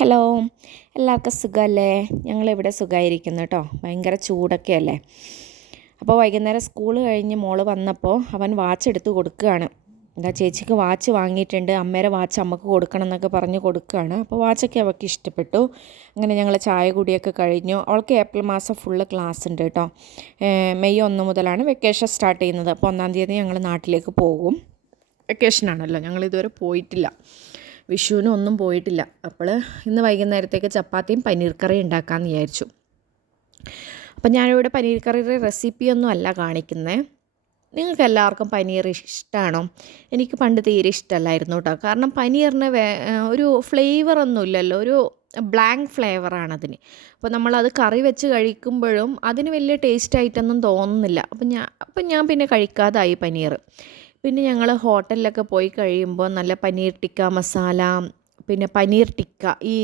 Hello, എല്ലാവർക്കും സുഖമല്ലേ? ഞങ്ങളിവിടെ സുഖമായിരിക്കുന്നു കേട്ടോ. ഭയങ്കര ചൂടൊക്കെ അല്ലേ. അപ്പോൾ വൈകുന്നേരം സ്കൂൾ കഴിഞ്ഞ് മോള് വന്നപ്പോൾ അവൻ വാച്ച് എടുത്ത് കൊടുക്കുകയാണ്. എന്താ ചേച്ചിക്ക് വാച്ച് വാങ്ങിയിട്ടുണ്ട്, അമ്മേരെ വാച്ച് അമ്മക്ക് കൊടുക്കണം എന്നൊക്കെ പറഞ്ഞ് കൊടുക്കുകയാണ്. അപ്പോൾ വാച്ചൊക്കെ അവൾക്ക് ഇഷ്ടപ്പെട്ടു. അങ്ങനെ ഞങ്ങൾ ചായ കൂടിയൊക്കെ കഴിഞ്ഞു. അവൾക്ക് ഏപ്രിൽ മാസം ഫുള്ള് ക്ലാസ് ഉണ്ട് കേട്ടോ. മെയ് 1 മുതലാണ് വെക്കേഷൻ സ്റ്റാർട്ട് ചെയ്യുന്നത്. അപ്പോൾ 1-ാം തീയതി ഞങ്ങൾ നാട്ടിലേക്ക് പോകും. വെക്കേഷനാണല്ലോ, ഞങ്ങളിതുവരെ പോയിട്ടില്ല. വിഷുവിനൊന്നും പോയിട്ടില്ല. അപ്പോൾ ഇന്ന് വൈകുന്നേരത്തേക്ക് ചപ്പാത്തിയും പനീർ കറിയും ഉണ്ടാക്കാമെന്ന് വിചാരിച്ചു. അപ്പം ഞാനിവിടെ പനീർ കറിയുടെ റെസിപ്പിയൊന്നും അല്ല കാണിക്കുന്നത്. നിങ്ങൾക്ക് എല്ലാവർക്കും പനീർ ഇഷ്ടമാണോ? എനിക്ക് പണ്ട് തീരെ ഇഷ്ടമല്ലായിരുന്നു കേട്ടോ. കാരണം പനീറിന് ഒരു ഫ്ലേവറൊന്നും ഇല്ലല്ലോ, ഒരു ബ്ലാങ്ക് ഫ്ലേവറാണ് അതിന്. അപ്പോൾ നമ്മളത് കറി വെച്ച് കഴിക്കുമ്പോഴും അതിന് വലിയ ടേസ്റ്റായിട്ടൊന്നും തോന്നുന്നില്ല. അപ്പം ഞാൻ പിന്നെ കഴിക്കാതായി പനീർ. പിന്നെ ഞങ്ങൾ ഹോട്ടലിലൊക്കെ പോയി കഴിയുമ്പോൾ നല്ല പനീർ ടിക്ക മസാല, പിന്നെ പനീർ ടിക്ക, ഈ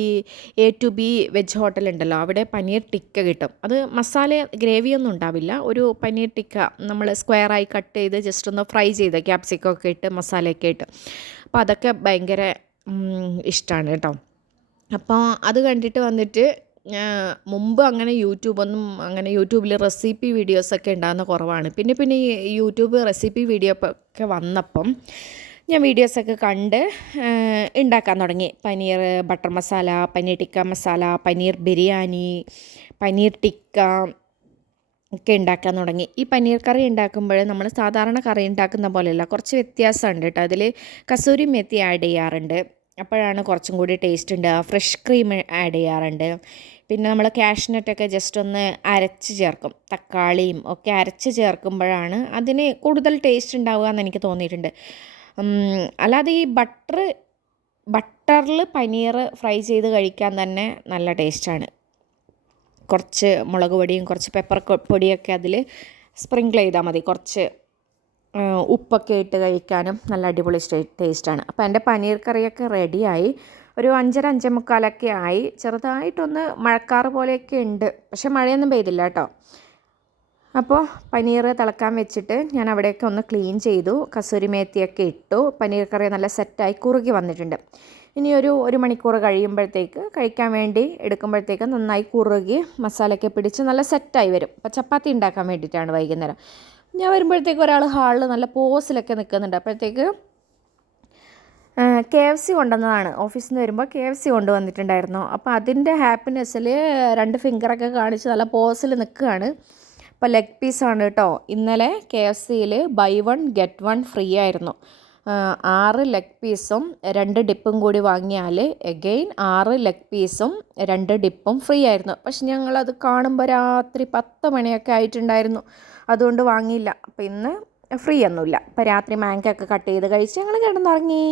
A to B വെജ് ഹോട്ടലുണ്ടല്ലോ, അവിടെ പനീർ ടിക്ക കിട്ടും. അത് മസാല ഗ്രേവിയൊന്നും ഉണ്ടാവില്ല, ഒരു പനീർ ടിക്ക നമ്മൾ സ്ക്വയറായി കട്ട് ചെയ്ത് ജസ്റ്റ് ഒന്ന് ഫ്രൈ ചെയ്ത് ക്യാപ്സിക്കൊക്കെ ഇട്ട് മസാലയൊക്കെ ഇട്ട്, അപ്പോൾ അതൊക്കെ ഭയങ്കര ഇഷ്ടമാണ് കേട്ടോ. അപ്പോൾ അത് കണ്ടിട്ട് വന്നിട്ട് മുമ്പ് അങ്ങനെ യൂട്യൂബിൽ റെസിപ്പി വീഡിയോസൊക്കെ ഉണ്ടാകുന്ന കുറവാണ്. പിന്നെ ഈ യൂട്യൂബ് റെസിപ്പി വീഡിയോ ഒക്കെ വന്നപ്പം ഞാൻ വീഡിയോസൊക്കെ കണ്ട് ഉണ്ടാക്കാൻ തുടങ്ങി. പനീർ ബട്ടർ മസാല, പനീർ ടിക്ക മസാല, പനീർ ബിരിയാണി, പനീർ ടിക്ക ഒക്കെ ഉണ്ടാക്കാൻ തുടങ്ങി. ഈ പനീർ കറി ഉണ്ടാക്കുമ്പോൾ നമ്മൾ സാധാരണ കറി ഉണ്ടാക്കുന്ന പോലെയല്ല, കുറച്ച് വ്യത്യാസമുണ്ട് കേട്ടോ. അതിൽ കസൂരി മെത്തി ആഡ് ചെയ്യാറുണ്ട്, അപ്പോഴാണ് കുറച്ചും കൂടി ടേസ്റ്റ് ഉണ്ട്. ഫ്രഷ് ക്രീം ആഡ് ചെയ്യാറുണ്ട്. പിന്നെ നമ്മൾ കാഷ്നട്ടൊക്കെ ജസ്റ്റ് ഒന്ന് അരച്ച് ചേർക്കും, തക്കാളിയും ഒക്കെ അരച്ച് ചേർക്കുമ്പോഴാണ് അതിന് കൂടുതൽ ടേസ്റ്റ് ഉണ്ടാവുക എന്ന് എനിക്ക് തോന്നിയിട്ടുണ്ട്. അല്ലാതെ ഈ ബട്ടറിൽ പനീർ ഫ്രൈ ചെയ്ത് കഴിക്കാൻ തന്നെ നല്ല ടേസ്റ്റാണ്. കുറച്ച് മുളക് പൊടിയും കുറച്ച് പെപ്പർ പൊടിയൊക്കെ അതിൽ സ്പ്രിങ്കിൾ ചെയ്താൽ മതി. കുറച്ച് ഉപ്പൊക്കെ ഇട്ട് കഴിക്കാനും നല്ല അടിപൊളി ടേസ്റ്റാണ്. അപ്പോൾ എൻ്റെ പനീർ കറിയൊക്കെ റെഡിയായി. ഒരു 5:30-5:45 ആയി. ചെറുതായിട്ടൊന്ന് മഴക്കാറ് പോലെയൊക്കെ ഉണ്ട്, പക്ഷെ മഴയൊന്നും പെയ്തില്ല കേട്ടോ. അപ്പോൾ പനീർ തിളക്കാൻ വെച്ചിട്ട് ഞാൻ അവിടെയൊക്കെ ഒന്ന് ക്ലീൻ ചെയ്തു, കസൂരി മേത്തിയൊക്കെ ഇട്ടു. പനീർ കറി നല്ല സെറ്റായി കുറുകി വന്നിട്ടുണ്ട്. ഇനി ഒരു മണിക്കൂർ കഴിയുമ്പോഴത്തേക്ക് കഴിക്കാൻ വേണ്ടി എടുക്കുമ്പോഴത്തേക്ക് നന്നായി കുറുകി മസാലയൊക്കെ പിടിച്ച് നല്ല സെറ്റായി വരും. അപ്പോൾ ചപ്പാത്തി ഉണ്ടാക്കാൻ വേണ്ടിയിട്ടാണ് വൈകുന്നേരം. ഞാൻ വരുമ്പോഴത്തേക്ക് ഒരാൾ ഹാളിൽ നല്ല പോസിലൊക്കെ നിൽക്കുന്നുണ്ട്. അപ്പോഴത്തേക്ക് KFC കൊണ്ടുവന്നതാണ്. ഓഫീസിൽ നിന്ന് വരുമ്പോൾ KFC കൊണ്ടുവന്നിട്ടുണ്ടായിരുന്നു. അപ്പോൾ അതിൻ്റെ ഹാപ്പിനെസ്സിൽ 2 ഫിംഗറൊക്കെ കാണിച്ച് നല്ല പോസിൽ നിൽക്കുകയാണ്. അപ്പോൾ ലെഗ് പീസാണ് കേട്ടോ. ഇന്നലെ KFCയിൽ ബൈ 1 ഗെറ്റ് 1 ഫ്രീ ആയിരുന്നു. 6 ലെഗ് പീസും 2 ഡിപ്പും കൂടി വാങ്ങിയാൽ എഗെയിൻ 6 ലെഗ് പീസും 2 ഡിപ്പും ഫ്രീ ആയിരുന്നു. പക്ഷെ ഞങ്ങളത് കാണുമ്പോൾ രാത്രി 10 മണിയൊക്കെ ആയിട്ടുണ്ടായിരുന്നു, അതുകൊണ്ട് വാങ്ങിയില്ല. അപ്പോൾ ഇന്ന് ഫ്രീ ഒന്നുമില്ല. അപ്പോൾ രാത്രി മാങ്കയൊക്കെ കട്ട് ചെയ്ത് കഴിച്ച് ഞങ്ങൾ കിടന്നുറങ്ങി.